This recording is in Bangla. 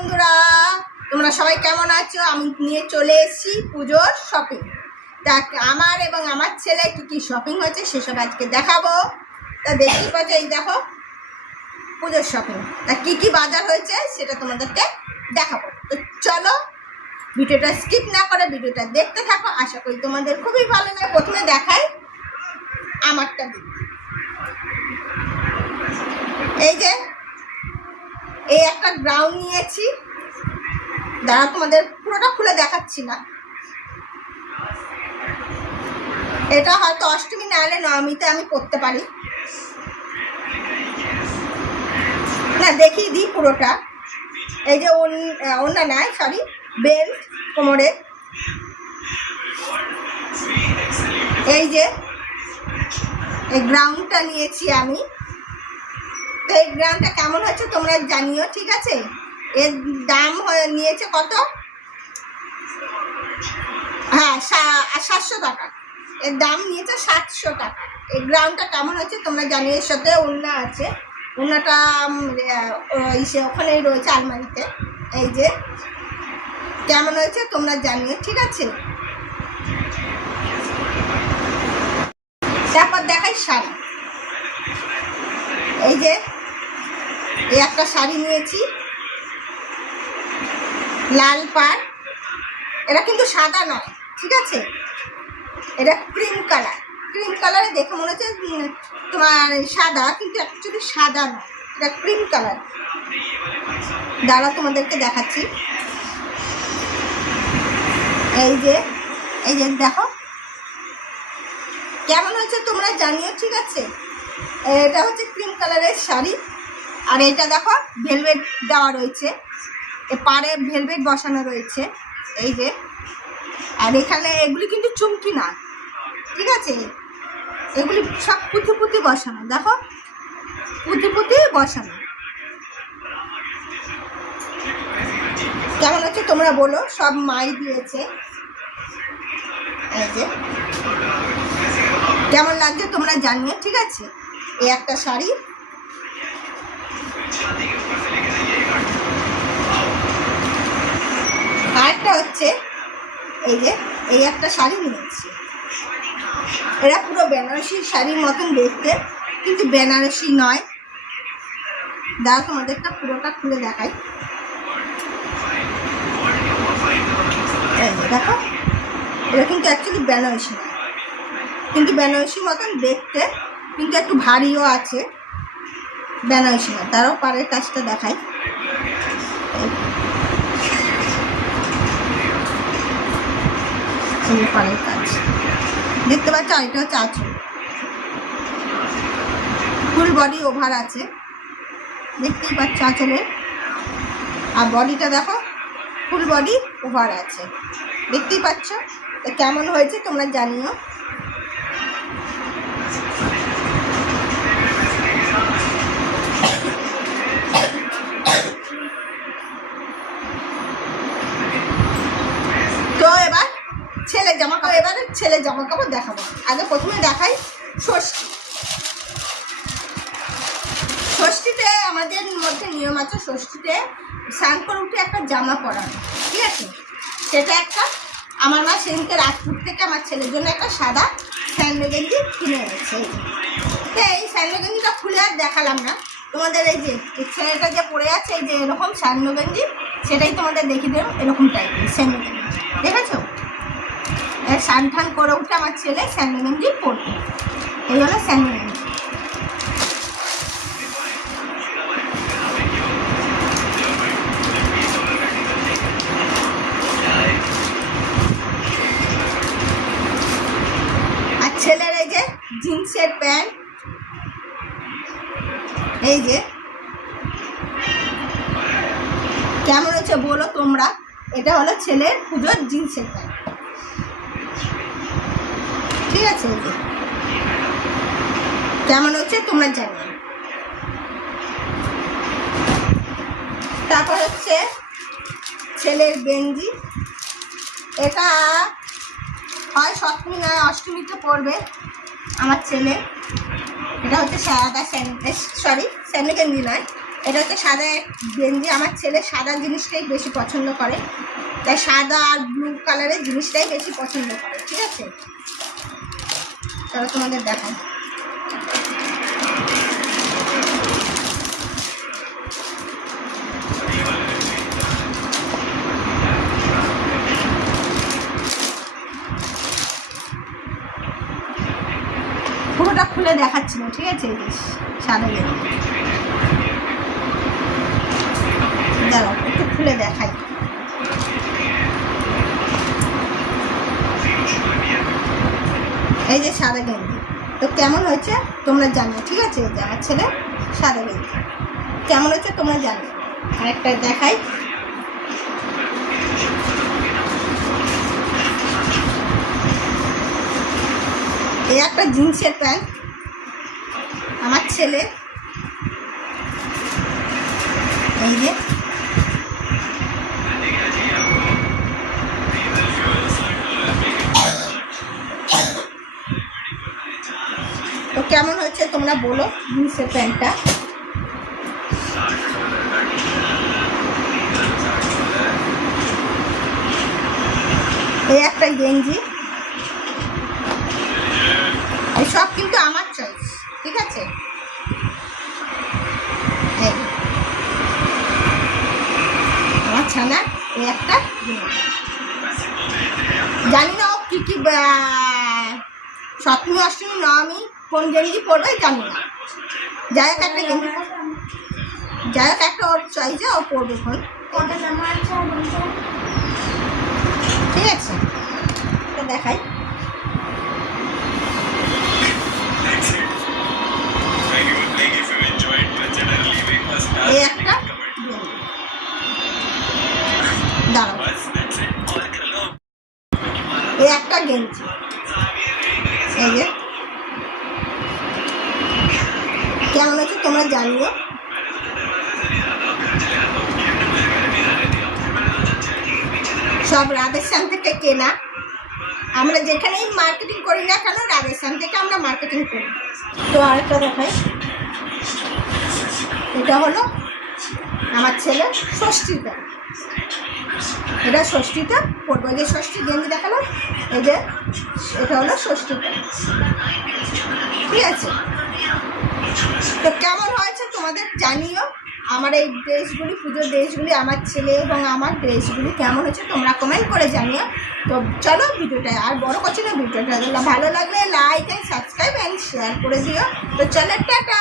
বন্ধুরা, তোমরা সবাই কেমন আছো? আমি নিয়ে চলে এসেছি পুজোর শপিং। দেখ আমার এবং আমার ছেলে কি কি শপিং হয়েছে সেসব আজকে দেখাবো। তা দেখতেই পাচ্ছ, এই দেখো পুজোর শপিং। তা কি কি বাজার হয়েছে সেটা তোমাদেরকে দেখাবো। তো চলো ভিডিওটা স্কিপ না করে ভিডিওটা দেখতে থাকো, আশা করি তোমাদের খুবই ভালো লাগে। প্রথমে দেখাই আমারটা দিক। এই যে এই একটা গ্রাউন্ড নিয়েছি, দাঁড়া তোমাদের পুরোটা খুলে দেখাচ্ছি না। এটা হয়তো অষ্টমী নাহলে নবমীতে আমি পরতে পারি না, দেখিয়ে দিই পুরোটা। এই যে ওনা নয়, সরি, বেল্ট কোমরে। এই যে এই গ্রাউন্ডটা নিয়েছি আমি। তো এই গ্রাউন্ডটা কেমন হচ্ছে তোমরা জানিও, ঠিক আছে? এর দাম নিয়েছে কত? হ্যাঁ, 700 টাকা। এর দাম নিয়েছে 700 টাকা। এই গ্রাউন্ডটা কেমন হচ্ছে তোমরা জানিও। এর সাথে ওড়না আছে, ওড়নাটা ওখানেই রয়েছে আলমারিতে। এই যে কেমন হয়েছে তোমরা জানিও, ঠিক আছে? তারপর দেখাই শাড়ি। এই যে এই একটা শাড়ি নিয়েছি, লাল পাড়। এটা কিন্তু সাদা নয়, ঠিক আছে? এটা ক্রিম কালার। ক্রিম কালারে দেখে মনে হচ্ছে তোমার সাদা, কিন্তু অ্যাকচুয়ালি সাদা নয়, এটা ক্রিম কালার। দাঁড়া তোমাদেরকে দেখাচ্ছি। এই যে দেখো কেমন হয়েছে তোমরা জানিও, ঠিক আছে? এটা হচ্ছে ক্রিম কালারের শাড়ি। আর এটা দেখো ভেলভেট দেওয়া রয়েছে, পাড়ে ভেলভেট বসানো রয়েছে। এই যে, আর এখানে এগুলি কিন্তু চুমকি না, ঠিক আছে? এগুলি সব পুঁথি পুঁথি বসানো, দেখো পুঁথি পুঁথি বসানো। কেমন হচ্ছে তোমরা বলো, সব মাই দিয়েছে। এই যে কেমন লাগছে তোমরা জানিও, ঠিক আছে? এই একটা শাড়ি। আরেকটা হচ্ছে এই যে এই একটা শাড়ি নিয়েছি। এরা পুরো বেনারসি শাড়ির মতন দেখতে, কিন্তু বেনারসি নয়। দাঁড়া তোমাদেরটা পুরোটা খুলে দেখাই। দেখো এটা কিন্তু অ্যাকচুয়ালি বেনারসি নয়, কিন্তু বেনারসি মতন দেখতে, কিন্তু একটু ভারীও আছে। বেনারসি নয়। তারাও পাড়ের কাজটা দেখাই। পাড়ের কাজ দেখতে পাচ্ছ। এটা হচ্ছে আঁচল, ফুল বডি ওভার আছে, দেখতেই পাচ্ছ আঁচলের। আর বডিটা দেখো ফুল বডি ওভার আছে, দেখতেই পাচ্ছ। তো কেমন হয়েছে তোমরা জানিও। তো এবার ছেলে জামা কাপড়, এবারে ছেলে জামা কাপড় দেখাবো। আগে প্রথমে দেখাই ষষ্ঠী। ষষ্ঠীতে আমাদের মধ্যে নিয়ম আছে, ষষ্ঠীতে স্নান করে উঠে একটা জামা পরানো, ঠিক আছে? সেটা একটা আমার মা সেদিনকে রাজপুর থেকে আমার ছেলের জন্য একটা সাদা স্যান্ডো গেঞ্জি কিনে এনেছে। তো এই স্যান্ডো গেঞ্জিটা খুলে আর দেখালাম না তোমাদের। এই যে ছেলেটা যে পরে আছে, এই যে এরকম স্যান্ডো গেঞ্জি, সেটাই তোমাদের দেখিয়ে দেবো। এরকম টাইপের স্যান্ডো গেঞ্জি দেখেছো? স্নান টান করে উঠে আমার ছেলে স্যান্ডো গেঞ্জি পরবে, এই হলো স্যান্ডো গেঞ্জি। আর ছেলের এই যে জিন্সের প্যান্ট। এই যে কেমন হচ্ছে বলো তোমরা। এটা হলো ছেলের পুজোর জিন্সের প্যান্ট, ঠিক আছে? এই যে কেমন হচ্ছে তোমরা জানো। তারপর হচ্ছে ছেলের গেঞ্জি। এটা হয় সপ্তমী নয় অষ্টমীতে পরবে আমার ছেলে। এটা হচ্ছে সাদা স্যান্ডো গেঞ্জি নয়, এটা হচ্ছে সাদা গেঞ্জি। আমার ছেলে সাদা জিনিসটাই বেশি পছন্দ করে, তাই সাদা আর ব্লু কালারের জিনিসটাই বেশি পছন্দ করে। ঠিক আছে, তাহলে তোমাদের দেখাও। পুরোটা খুলে দেখাচ্ছি না, ঠিক আছে? এই যে সাদা গেঞ্জি, দাঁড়াও একটু খুলে দেখাই। এই যে সাদা গেঞ্জি, তো কেমন হয়েছে তোমরা জানো, ঠিক আছে? এই যে আমার ছেলে সাদা গেঞ্জি কেমন হয়েছে তোমরা জানো। আরেকটা দেখাই, এই একটা জিন্সের প্যান্ট আমার ছেলে, এই যে তো কেমন হয়েছে তোমরা বলো জিন্সের প্যান্টটা। এই একটা গেঞ্জি, এই সব কিন্তু আমার চয়েস, ঠিক আছে? আমার ছানা এই একটা গেঞ্জি, জানি না ও কী কী সপ্তমী অষ্টমী নবমী কোন গেঞ্জি পরবে জানি না। যাই হোক একটা গেঞ্জি, যাই হোক একটা ওর চয়েসে ও পরবে এখন, ঠিক আছে? তো দেখাই, এই একটা দাঁড়াও, এই একটা গেঞ্জি, এই যে কেমন আছে তোমরা জানিও। সব রাধেশ্যাম থেকে কেনা, আমরা যেখানেই মার্কেটিং করি না কেন রাধেশ্যাম থেকে আমরা মার্কেটিং করি। তো আরেকটা দেখাই, এটা হলো আমার ছেলে ষষ্ঠীটা, এটা ষষ্ঠীটা পরবো। যে ষষ্ঠী গেঞ্জি দেখালাম, এই যে এটা হলো ষষ্ঠীটা, ঠিক আছে? তো কেমন হয়েছে তোমাদের জানিও। আমার এই ড্রেসগুলি, পুজোর ড্রেসগুলি, আমার ছেলে এবং আমার ড্রেসগুলি কেমন হয়েছে তোমরা কমেন্ট করে জানিও। তো চলো ভিডিওটা আর বড় করছি না, ভিডিওটা ভালো লাগলে like and subscribe and share করে দিও। তো চলো, টাটা।